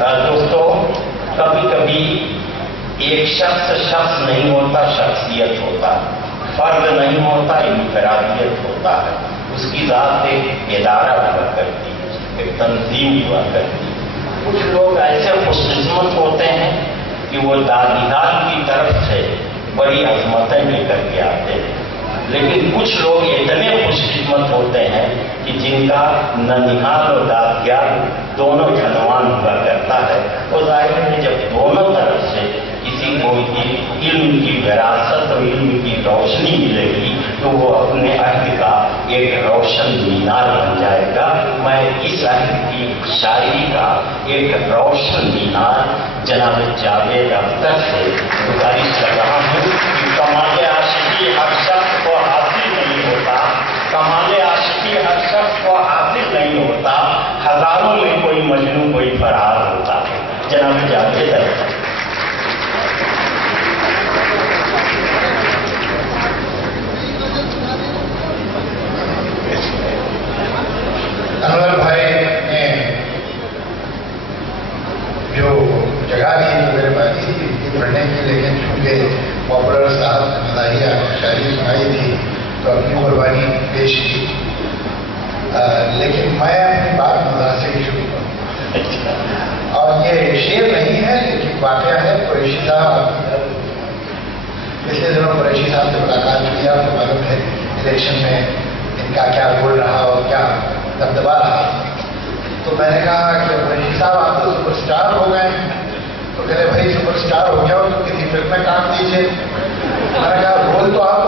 دوستو کبھی کبھی ایک شخص نہیں ہوتا، شخصیت ہوتا ہے، فرد نہیں ہوتا، انفرادیت ہوتا ہے، اس کی ذات ایک ادارہ ہوا کرتی ہے، ایک تنظیم ہوا کرتی ہے۔ کچھ لوگ ایسے خوش قسمت ہوتے ہیں کہ وہ دادیداد کی طرف سے بڑی عظمتیں لے کر کے آتے ہیں، لیکن کچھ لوگ اتنے خوش قسمت ہوتے ہیں کہ جن کا ننھال اور دادگار دونوں جھنوان ہوا کرتا ہے۔ تو ظاہر ہے جب دونوں طرف سے کسی کو علم کی وراثت اور علم کی روشنی ملے گی تو وہ اپنے عہد کا ایک روشن مینار بن جائے گا۔ میں اس عہد کی شاعری کا ایک روشن مینار جناب جاوید اختر سے گزارش کر رہا ہوں کہ کمال عاشقی ہر شخص کو حاصل نہیں ہوتا، کمال عاشقی ہر شخص کو حاصل نہیں ہوتا، ہزاروں میں کوئی مجنون کوئی فرار ہوتا ہے۔ جناب جاوید اختر۔ انور بھائی نے جو جگہ دی وہ میرے پاس تھی پڑھنے کی، لیکن چونکہ پاپولر صاحب نے مزاحیہ شاعری سنائی تھی تو اپنی قربانی پیش کی، لیکن میں اپنی بات مزاح سے ہی شروع کروں۔ اور یہ شعر نہیں ہے لیکن واقعہ ہے۔ قریشی صاحب پچھلے دنوں قریشی صاحب سے ملاقات ہوئی، آپ کو معلوم ہے الیکشن میں ان کا کیا رول رہا اور کیا دبدبا رہا۔ تو میں نے کہا کہ قریشی صاحب آپ تو سپر اسٹار ہو گئے، تو کہتے بھائی سپر اسٹار ہو گیا ہو تو کسی فلم میں کام دیجیے۔ میں نے کہا رول تو آپ